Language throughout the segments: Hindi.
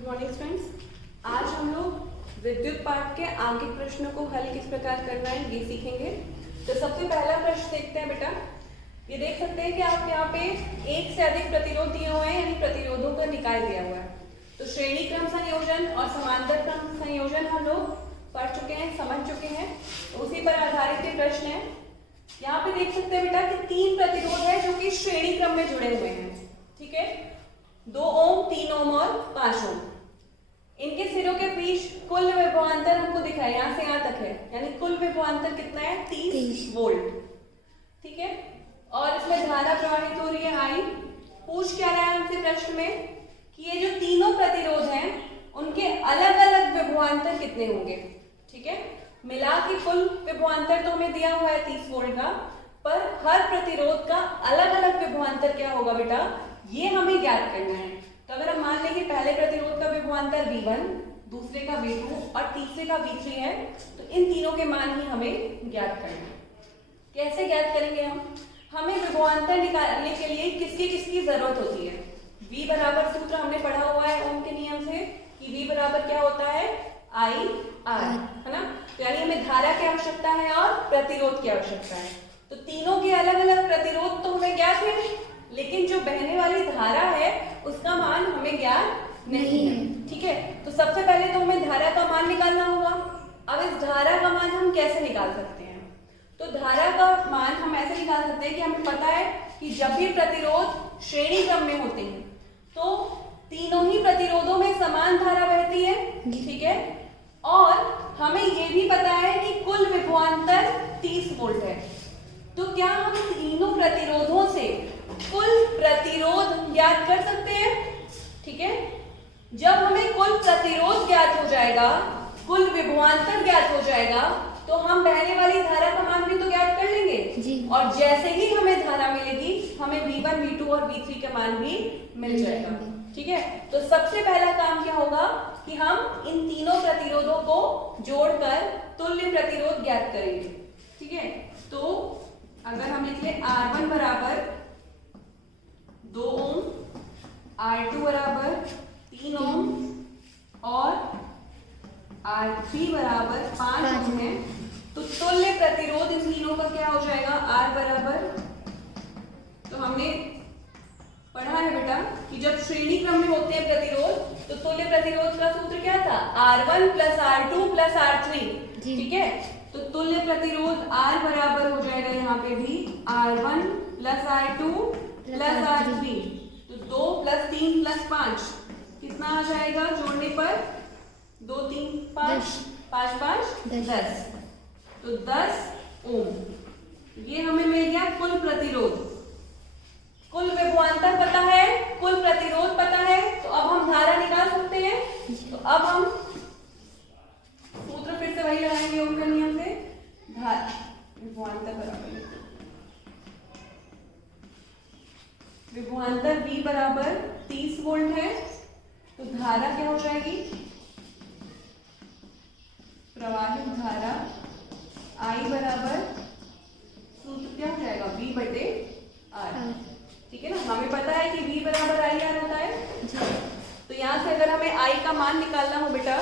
Good morning students. आज हम लोग विद्युत पाठ के आंकिक प्रश्नों को हल किस प्रकार करना है ये सीखेंगे। तो सबसे पहला प्रश्न देखते हैं बेटा। ये देख सकते हैं कि आप यहाँ पे एक से अधिक प्रतिरोध दिए हुए हैं, यानी प्रतिरोधों का निकाय दिया हुआ है। तो श्रेणी क्रम संयोजन और समांतर क्रम संयोजन हम लोग पढ़ चुके हैं, समझ चुके हैं। तो उसी पर आधारित ये प्रश्न है। यहाँ पे देख सकते हैं बेटा कि 3 प्रतिरोध है जो कि श्रेणी क्रम में जुड़े हुए हैं। ठीक है, 2 ओम, 3 ओम और 5 ओम। इनके सिरों के बीच कुल विभवांतर हमको दिखा है, यहाँ से यहाँ तक है, यानी कुल विभवांतर कितना है 30 वोल्ट। ठीक है, और इसमें धारा प्रवाहित हो रही है आई। पूछ क्या रहा है हमसे प्रश्न में कि ये जो तीनों प्रतिरोध हैं उनके अलग अलग विभवांतर कितने होंगे। ठीक है, मिला के कुल विभवांतर तो हमें दिया हुआ है 30 वोल्ट का, पर हर प्रतिरोध का अलग अलग विभवांतर क्या होगा बेटा, ये हमें ज्ञात करना है। तो अगर हम मान लें कि पहले प्रतिरोध का विभवांतर V1, दूसरे का V2 और तीसरे का V3 है, तो इन तीनों के मान ही हमें ज्ञात करना है। कैसे ज्ञात करेंगे हम? हमें विभवांतर निकालने के लिए किसकी जरूरत होती है? V बराबर सूत्र हमने पढ़ा हुआ है ओम के नियम से कि V बराबर क्या होता है IR, है ना। तो यानी हमें धारा की आवश्यकता है और प्रतिरोध की आवश्यकता है। तो तीनों के अलग अलग प्रतिरोध तो हमें ज्ञात है, लेकिन जो बहने वाली धारा है उसका मान हमें ज्ञात नहीं है। ठीक है, तो सबसे पहले तो हमें धारा का मान निकालना होगा। अब इस धारा का मान हम कैसे निकाल सकते हैं? तो धारा का मान हम ऐसे निकाल सकते हैं कि हमें पता है कि जब भी प्रतिरोध श्रेणी क्रम में होते हैं तो तीनों ही प्रतिरोधों में समान धारा बहती है। ठीक है, और हमें ये भी पता है कि कुल विभवांतर 30 वोल्ट है। तो क्या हम तीनों प्रतिरोधों से कुल प्रतिरोध ज्ञात कर सकते हैं? ठीक है, जब हमें कुल प्रतिरोध ज्ञात हो जाएगा, कुल विभवांतर ज्ञात हो जाएगा, तो हम बहने वाली धारा का मान भी तो ज्ञात कर लेंगे जी। और जैसे ही हमें धारा मिलेगी, हमें V1, V2 और V3 का मान भी मिल जाएगा। ठीक है, तो सबसे पहला काम क्या होगा कि हम इन तीनों प्रतिरोधों को जोड़कर तुल्य प्रतिरोध ज्ञात करेंगे। ठीक है, तो अगर हम लिख ले R1 बराबर 2 ओम, R2 बराबर 3 ओम और R3 बराबर 5 ओम है, तो तुल्य प्रतिरोध इन तीनों का क्या हो जाएगा R बराबर, तो हमने पढ़ा है बेटा कि जब श्रेणी क्रम में होते हैं प्रतिरोध तो तुल्य प्रतिरोध का सूत्र क्या था R1 plus R2 plus R3। ठीक है, तो तुल्य प्रतिरोध R बराबर हो जाएगा यहाँ पे भी R1 plus R2 plus R3। तो 2 प्लस 3 प्लस 5 कितना आ जाएगा जोड़ने पर? 2 3 5 5 5 10, तो 10 ओम। ये हमें मिल गया कुल प्रतिरोध। कुल विभवांतर पता है, कुल प्रतिरोध पता है, तो अब हम धारा निकाल सकते हैं। तो अब हम सूत्र फिर से वही लगाएंगे ओम के नियम से। धारा विभवांतर बराबर विभवांतर V बराबर 30 वोल्ट है, तो धारा क्या हो जाएगी? प्रवाहित धारा I बराबर सूत्र क्या हो जाएगा V बटे R। ठीक है ना, हमें पता है कि V बराबर IR होता है। तो यहाँ से अगर हमें I का मान निकालना हो बेटा,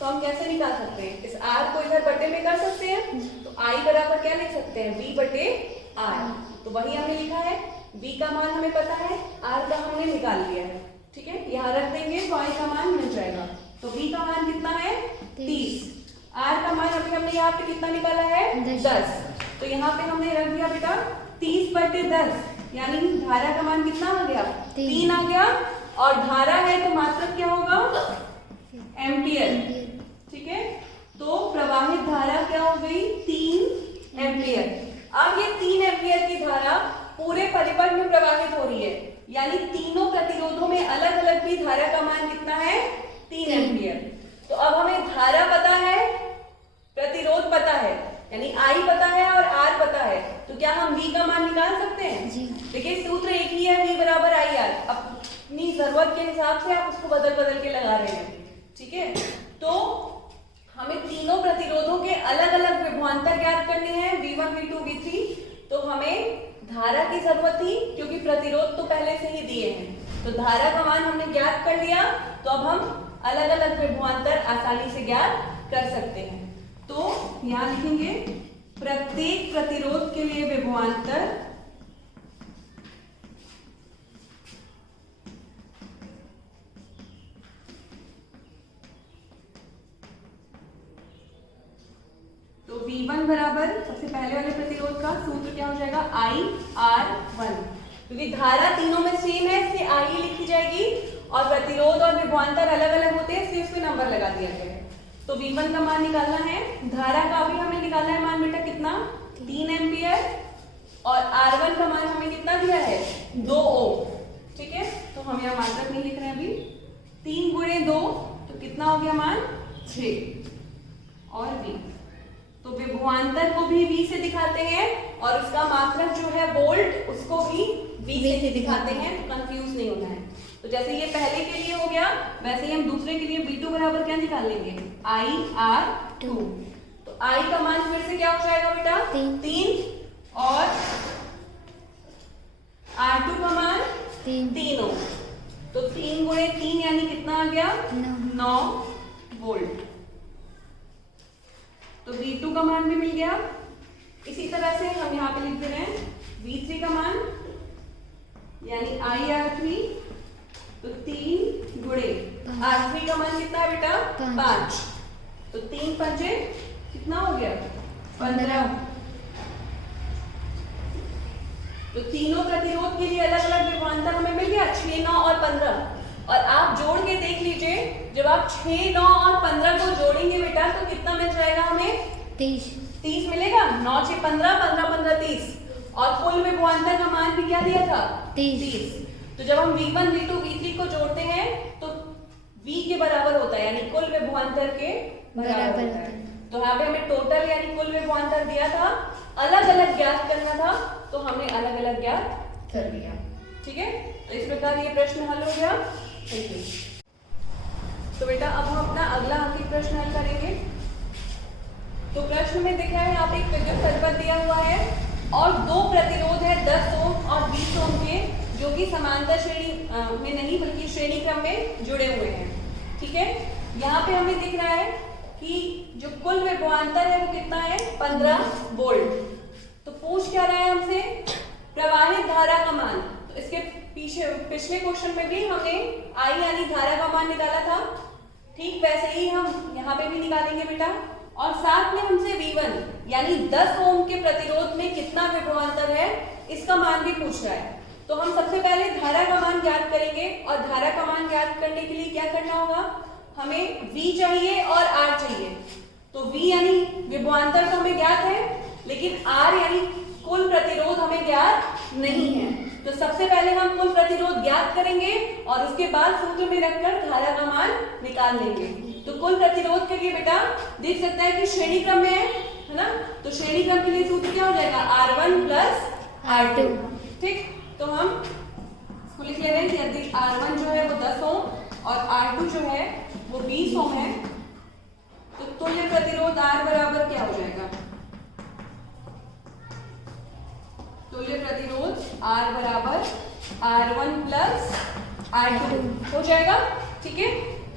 तो हम कैसे निकाल सकते हैं? इस R को इधर बटे में कर सकते हैं, तो I बराबर क्या लिख सकते हैं? V बटे R। तो वही हमने लिखा है, V का मान हमें पता है, R का हमने निकाल लिया है। ठीक है, यहाँ रख देंगे तो I का मान मिल जाएगा। तो V का मान कितना है 30, R का मान अभी हमने यहाँ पे कितना निकाला है 10। तो यहाँ पे हमने रख दिया बेटा 30 बटे 10, यानी धारा का मान कितना आ गया 3 आ गया। और धारा है तो मात्रक क्या होगा एम्पियर। ठीक है, तो प्रवाहित धारा क्या हो गई 3 एम्पियर। अब ये 3 एम्पियर की धारा पूरे परिपथ में प्रवाहित हो रही है, यानी तीनों प्रतिरोधों में अलग अलग भी धारा का मान कितना है 3 एम्पियर। तो अब हमें धारा पता है, प्रतिरोध पता है, यानी I पता है और R पता है, तो क्या हम V का मान निकाल सकते हैं? देखिए सूत्र एक ही है, V बराबर IR। अपनी जरूरत के हिसाब से आप उसको बदल बदल के लगा रहे हैं। ठीक है, तो हमें तीनों प्रतिरोधों के अलग अलग विभवांतर ज्ञात करने हैं V1 V2 V3। तो हमें धारा की जरूरत थी क्योंकि प्रतिरोध तो पहले से ही दिए हैं। तो धारा का मान हमने ज्ञात कर लिया, तो अब हम अलग अलग विभवांतर आसानी से ज्ञात कर सकते हैं। तो यहां लिखेंगे प्रत्येक प्रतिरोध के लिए विभवांतर तो V1 बराबर सबसे पहले वाले प्रतिरोध का सूत्र क्या हो जाएगा, IR1, क्योंकि धारा तीनों में सेम है इसलिए I लिखी जाएगी और प्रतिरोध और विभवांतर अलग अलग होते हैं इसलिए उसमें नंबर लगा दिया गया है। तो V1 का मान निकालना है, धारा का भी हमें निकालना है मान बेटा कितना, 3 एम्पियर, और R1 का मान हमें कितना दिया है, 2 ओम। ठीक है, तो हम यहाँ मात्रक नहीं लिख रहे हैं अभी। 3 गुणे 2 तो कितना हो गया मान, 6, और V तो विभवांतर को भी V से दिखाते हैं और उसका मात्रक जो है वोल्ट उसको भी V से दिखाते हैं, तो कंफ्यूज नहीं होना है। तो जैसे ये पहले के लिए हो गया वैसे ही हम दूसरे के लिए V2 बराबर क्या निकाल लेंगे, IR2। तो I का मान फिर से क्या हो जाएगा बेटा, 3, और R2 का मान 3 ओम। तो 3 गुणे 3 यानी कितना आ गया, 9 वोल्ट। तो V2 का मान भी मिल गया। इसी तरह से हम यहाँ पे लिख दे रहे हैं V3 का मान यानी IR3, तो 3 गुणे R3 का मान कितना है बेटा, 5, तो 3 पंजे कितना हो गया, 15। तो तीनों प्रतिरोध के लिए अलग अलग विभवांतर हमें मिल गया, 6, 9 और 15। और आप जोड़ के देख लीजिए, जब आप 6, 9 और 15 को जोड़ेंगे बेटा तो कितना मिल जाएगा हमें, 30 मिलेगा। 9, 6, 15, 15, 15, 30, और कुल विभवांतर का मान भी क्या दिया था, 30। तो जब हम V1, V2, V3 को जोड़ते हैं तो V के बराबर होता है, यानी कुल विभवांतर के बराबर होता है। तो यहाँ पे हमें टोटल यानी कुल विभवांतर दिया था, अलग अलग ज्ञात करना था, तो हमने अलग अलग ज्ञात कर लिया। ठीक है, तो इस प्रकार ये प्रश्न हल हो गया। Thank you. तो बेटा अब हम अपना अगला अंकित प्रश्न हल करेंगे। तो प्रश्न में देखा है यहाँ पे एक विद्युत परिपथ दिया हुआ है और 2 प्रतिरोध है 10 ओम और 20 ओम के, जो कि समांतर श्रेणी में नहीं बल्कि श्रेणी क्रम में जुड़े हुए हैं। ठीक है, यहाँ पे हमें दिख रहा है कि जो कुल विभवांतर है वो कितना है, 15 वोल्ट। तो पूछ क्या रहा है हमसे, प्रवाहित धारा का मान। तो इसके पिछले क्वेश्चन में भी हमने I यानी धारा का मान निकाला था, ठीक वैसे ही हम यहाँ पे भी निकालेंगे बेटा। और साथ में हमसे V1 यानी 10 ओम के प्रतिरोध में कितना विभवांतर है इसका मान भी पूछ रहा है। तो हम सबसे पहले धारा का मान ज्ञात करेंगे, और धारा का मान ज्ञात करने के लिए क्या करना होगा, हमें V चाहिए और R चाहिए। तो V यानी विभवांतर तो हमें ज्ञात है, लेकिन R यानी कुल प्रतिरोध हमें ज्ञात नहीं है। तो सबसे पहले हम कुल प्रतिरोध ज्ञात करेंगे और उसके बाद सूत्र में रखकर धारा का मान निकाल लेंगे। तो कुल प्रतिरोध के लिए बेटा देख सकता है कि श्रेणी क्रम में है ना, तो श्रेणी क्रम के लिए सूत्र क्या हो जाएगा, R1 प्लस R2। ठीक, तो हम इसको लिख ले रहे हैं कि यदि R1 जो है वो 10 ओम और R2 जो है वो 20 ओम है, तो तुल्य प्रतिरोध R बराबर क्या हो जाएगा, तुल्य प्रतिरोध R बराबर R1 प्लस R2 हो जाएगा। ठीक है,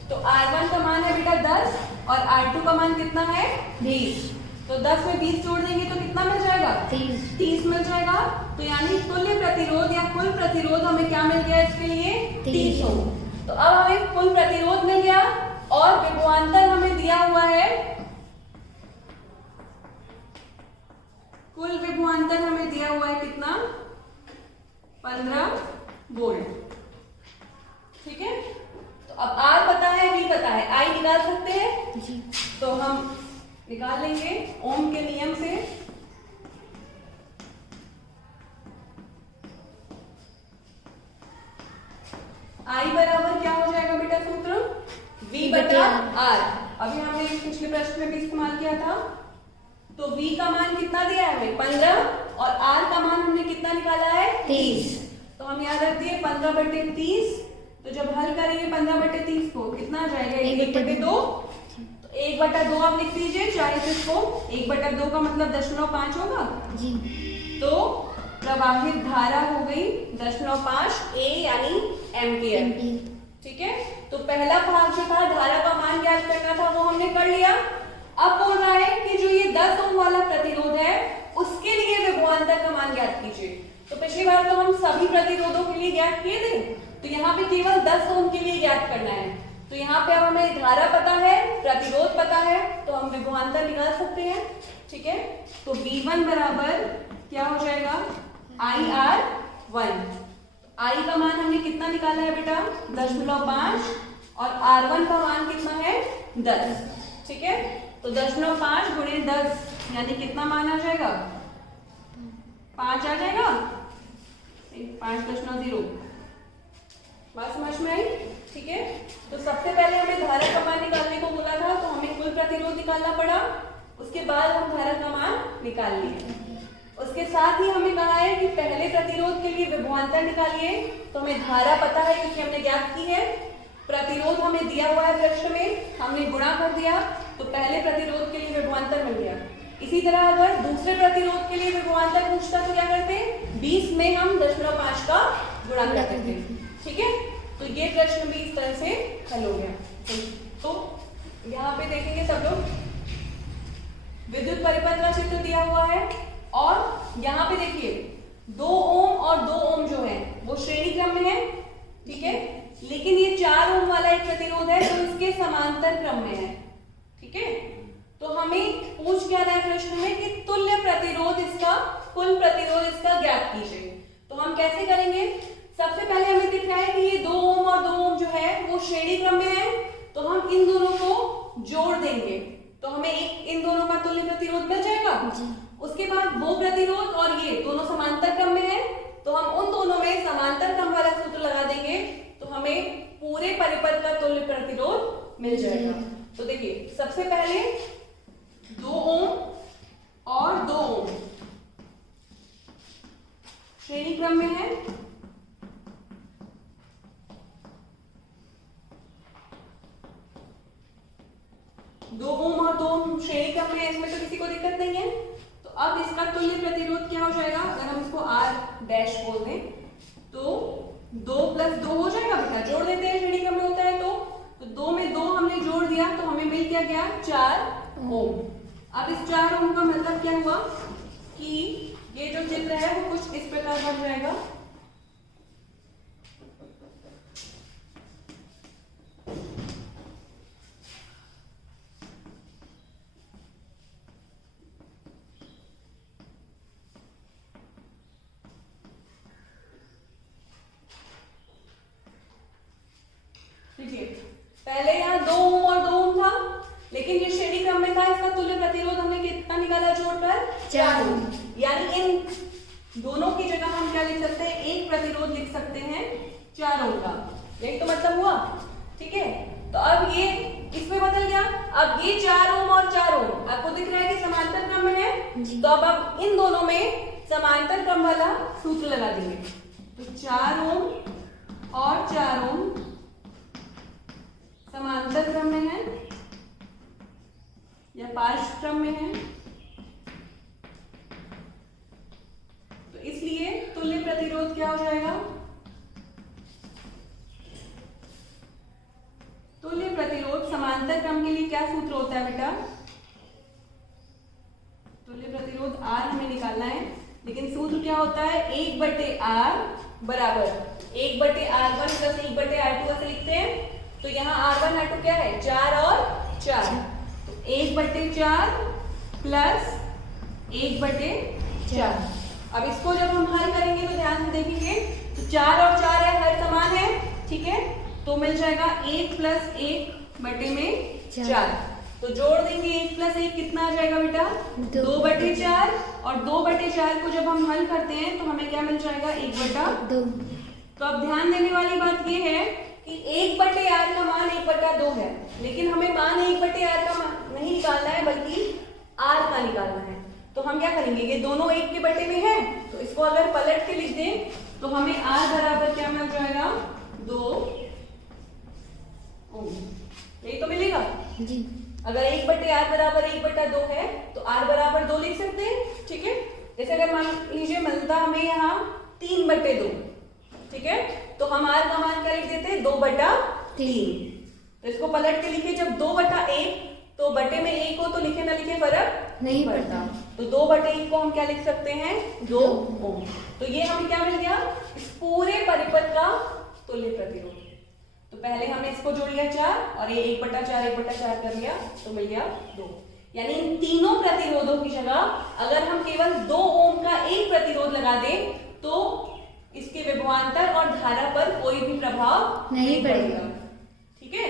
तो R1 का मान है बेटा 10 और R2 का मान कितना है, 20। तो 10 में 20 जोड़ देंगे तो कितना मिल जाएगा, 30 मिल जाएगा। तो यानी तुल्य प्रतिरोध या कुल प्रतिरोध हमें क्या मिल गया इसके लिए, 30 ओम। तो अब हमें कुल प्रतिरोध मिल गया और विभवांतर हमें दिया हुआ है, कुल विभवांतर हमें दिया हुआ है कितना, 15 वोल्ट। ठीक है, तो अब R पता है, V पता है, I निकाल सकते हैं जी। तो हम निकाल लेंगे ओम के नियम से। I बराबर क्या हो जाएगा बेटा सूत्र, V बटा R। अभी हमने पिछले प्रश्न में भी इस्तेमाल किया था। तो V का मान कितना दिया है हमें, 15, और R का मान हमने कितना निकाला है, 30। तो हम याद रख दिए 15/30। तो जब हल करेंगे 15/30 को कितना आ जाएगा, 1/2। तो 1/2 आप लिख दीजिए, चाहे इसको 1/2 का मतलब 0.5 होगा जी। तो प्रवाहित धारा हो गई 10.5 A यानी एम्पियर। ठीक है, तो पहला भाग जो था धारा का मान ज्ञात करना था वो हमने कर लिया। अब बोल रहा है कि जो ये 10 ओम वाला प्रतिरोध है उसके लिए विभवांतर का मान ज्ञात कीजिए। तो पिछली बार तो हम सभी प्रतिरोधों के लिए ज्ञात किए थे, तो यहाँ पे केवल 10 ओम के लिए ज्ञात करना है। तो यहाँ पे अब हमें धारा पता है, प्रतिरोध पता है, तो हम विभवांतर निकाल सकते हैं। ठीक है, तो V1 बराबर क्या हो जाएगा IR1। I का मान हमने कितना निकाला है बेटा 10.5 और R1 का मान कितना है 10। ठीक है, तो 10.5 गुणे 10 यानी कितना मान आ जाएगा 5 आ जाएगा 5.0। बात समझ में आई? ठीक है, तो सबसे पहले हमें धारा का मान निकालने को बोला था, तो हमें कुल प्रतिरोध निकालना पड़ा, उसके बाद हम धारा का मान निकाल लिए। उसके साथ ही हमें कहा है कि पहले प्रतिरोध के लिए विभवांतर निकालिए। तो हमें धारा पता है क्योंकि हमने ज्ञात की है, प्रतिरोध हमें दिया हुआ है प्रश्न में, हमने गुणा कर दिया, तो पहले प्रतिरोध के लिए विभवांतर मिल गया। इसी तरह अगर दूसरे प्रतिरोध के लिए विभवांतर पूछता तो क्या करते, 20 में हम 10.5 का गुणा करते थे। ठीक है, तो ये प्रश्न भी इस तरह से हल हो गया। तो यहाँ पे देखेंगे सब लोग, विद्युत परिपथ का चित्र दिया हुआ है और यहाँ पे देखिए 2 ओम और 2 ओम जो है वो श्रेणी क्रम में है। ठीक है, लेकिन ये 4 ओम वाला एक प्रतिरोध है तो इसके समांतर क्रम में है। ठीक है, तो हमें पूछ क्या रहा है प्रश्न में कि तुल्य प्रतिरोध इसका, कुल प्रतिरोध इसका ज्ञात कीजिए। तो हम कैसे करेंगे, सबसे पहले हमें दिख रहा है कि ये 2 ओम और 2 ओम जो है वो श्रेणी क्रम में है, तो हम इन दोनों को जोड़ देंगे तो हमें एक इन दोनों का तुल्य प्रतिरोध मिल जाएगा। उसके बाद वो प्रतिरोध और ये दोनों समांतर क्रम में है, तो हम उन दोनों में समांतर क्रम वाला सूत्र लगा देंगे तो हमें पूरे परिपथ का तुल्य प्रतिरोध मिल जाएगा। तो देखिए सबसे पहले 2 ओम और 2 ओम श्रेणी क्रम में है, दो ओम और 2 ओम श्रेणी क्रम में है, इसमें तो किसी को दिक्कत नहीं है। तो अब इसका तुल्य प्रतिरोध क्या हो जाएगा, अगर हम इसको R डैश बोल दें तो 2 + 2 हो जाएगा बेटा, जोड़ देते हैं श्रेणी क्रम में होता है तो 2 में 2 हमने जोड़ दिया तो हमें मिल क्या गया 4 ओम। अब इस 4 ओम का मतलब क्या हुआ कि ये जो चित्र है वो कुछ इस प्रकार बन जाएगा। देखिए पहले यहाँ 2 ओम और 2 ओम था, लेकिन ये श्रेणी क्रम में था, इसका तुल्य प्रतिरोध हमने कितना निकाला जोड़कर 4 ओम। यानी इन दोनों की जगह हम क्या लिख सकते हैं, एक प्रतिरोध लिख सकते हैं 4 ओम का। यही तो मतलब हुआ। ठीक है, तो अब ये इसमें बदल गया, अब ये 4 ओम और 4 ओम आपको दिख रहा है कि समांतर क्रम में है, तो अब इन दोनों में समांतर क्रम वाला सूत्र लगा देंगे। तो 4 ओम और 4 ओम समांतर क्रम में है या पार्श्व क्रम में है, तो इसलिए तुल्य प्रतिरोध क्या हो जाएगा, तुल्य प्रतिरोध समांतर क्रम के लिए क्या सूत्र होता है बेटा, तुल्य प्रतिरोध R हमें निकालना है, लेकिन सूत्र क्या होता है 1/R बराबर 1/R1 + 1/R2 ऐसे लिखते हैं। तो यहाँ R1 R2 क्या है 4 और 4, तो 1/4 + 1/4। अब इसको जब हम हल करेंगे तो ध्यान से देखेंगे, तो 4 और 4 है, हर समान है। ठीक है, तो मिल जाएगा 1 + 1/4। तो जोड़ देंगे 1 + 1 कितना आ जाएगा बेटा 2/4, और 2/4 को जब हम हल करते हैं तो हमें क्या मिल जाएगा 1/2। तो अब ध्यान देने वाली बात ये है कि 1/R का मान 1/2 है, लेकिन हमें मान 1/R का मान नहीं निकालना है बल्कि R का निकालना है। तो हम क्या करेंगे, ये दोनों 1 के बटे में है, तो इसको अगर पलट के लिख दें तो हमें R बराबर क्या मिल जाएगा 2 ओम। यही तो मिलेगा जी। अगर 1/R बराबर 1/2 है तो R बराबर 2 लिख सकते हैं। ठीक है, जैसे अगर मान लीजिए मिलता हमें यहाँ 3/2, ठीक है, तो हम r का मान क्या लिख देते हैं 2/3। तो इसको पलट के लिखिए, जब 2/1 तो बटे में 1 हो तो लिखे ना लिखे फर्क नहीं पड़ता। तो 2/1 को हम क्या लिख सकते हैं 2 ओम। तो ये हमें क्या मिल गया, इस पूरे परिपथ का तुल्य प्रतिरोध। तो पहले हमने इसको जोड़ लिया 4 और ये 1/4 कर लिया तो मिल गया 2। यानी इन तीनों प्रतिरोधों की जगह अगर हम केवल 2 ओम का एक प्रतिरोध लगा दें तो इसके विभवांतर और धारा पर कोई भी प्रभाव नहीं पड़ेगा। ठीक है,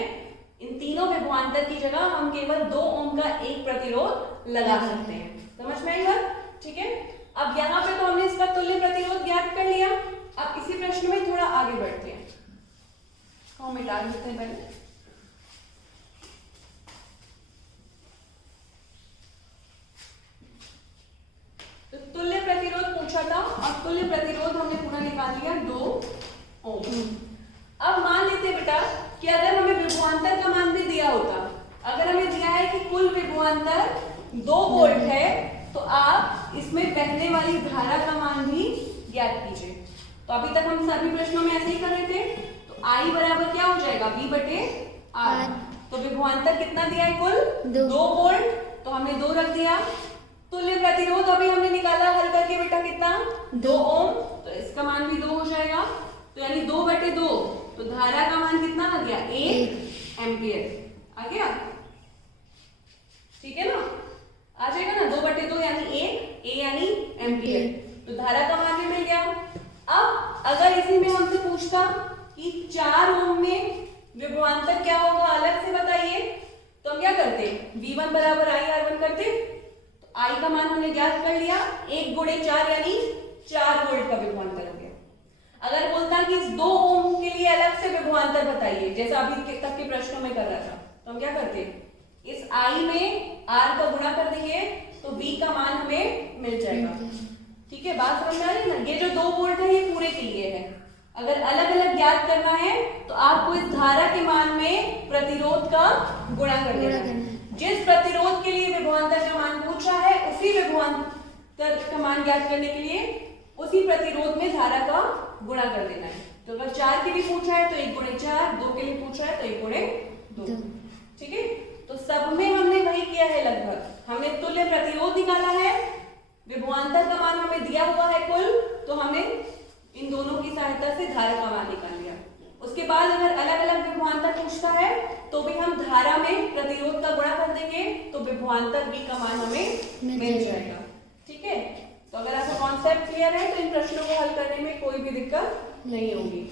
इन तीनों विभवांतर की जगह हम केवल 2 ओम का एक प्रतिरोध लगा सकते हैं। समझ में आई बात? ठीक है, अब यहाँ पे तो हमने इसका तुल्य प्रतिरोध ज्ञात कर लिया। अब इसी प्रश्न में थोड़ा आगे बढ़ते हैं, मिटा देते हैं पहले। तो तुल्य प्रतिरोध पूछा था और तुल्य प्रतिरोध हमने पूरा निकाल लिया 2 ओम। अब मान लेते हैं बेटा कि अगर हमें विभवांतर का मान भी दिया होता, अगर हमें दिया है कि कुल विभवांतर 2 वोल्ट है तो आप इसमें बहने वाली धारा का मान भी ज्ञात कीजिए। तो अभी तक हम सभी प्रश्नों में ऐसे ही कर रहे थे। तो I बराबर क्या हो जाएगा V/R। तो विभवांतर कितना दिया है कुल 2 वोल्ट, तो हमने 2 रख दिया। तुल्य प्रतिरोध अभी हमने निकाला हल करके बेटा कितना 2 ओम, तो इसका मान भी 2 हो जाएगा। तो यानी 2/2, तो धारा का मान कितना आ गया 1 एम्पियर आ गया। ठीक है ना, आ जाएगा ना 2/2 यानी 1 ए यानी एम्पियर, तो धारा का मान भी मिल गया। अब अगर इसी में हमसे पूछता कि 4 ओम में विभवांतर क्या होगा अलग से बताइए, तो हम क्या करते V1 बराबर IR1 करते। तो I का मान हमने ज्ञात कर लिया, 1 × 4 यानी 4 वोल्ट का विभवांतर हो गया। अगर बोलता कि इस 2 ओम के लिए अलग से विभवांतर बताइए, जैसा अभी तक के प्रश्नों में कर रहा था, तो हम क्या करते, इस I में R का गुणा कर देंगे तो V का मान हमें मिल जाएगा। ठीक है, बात समझ में आ रही है ना। ये जो 2 वोल्ट है ये पूरे के लिए है। अगर अलग अलग ज्ञात करना है तो आपको इस धारा के मान में प्रतिरोध का गुणा कर देना है। जिस प्रतिरोध के लिए विभवांतर का मान पूछा है उसी विभवांतर का मान ज्ञात करने के लिए उसी प्रतिरोध में धारा का गुणा कर देना है। तो अगर 4 के लिए पूछा है तो 1 × 4, 2 के लिए पूछा है तो 1 × 2। ठीक है, तो सब में हमने वही किया है लगभग। हमने तुल्य प्रतिरोध निकाला है, विभवांतर का मान हमें दिया हुआ है कुल, तो हमने इन दोनों की सहायता से धारा का मान निकाल लिया। उसके बाद अगर अलग अलग विभवांतर पूछता है तो भी हम धारा में प्रतिरोध का गुणा कर देंगे तो विभवांतर V का मान हमें मिल जाएगा। ठीक है, तो अगर आपका कॉन्सेप्ट क्लियर है तो इन प्रश्नों को हल करने में कोई भी दिक्कत नहीं होगी।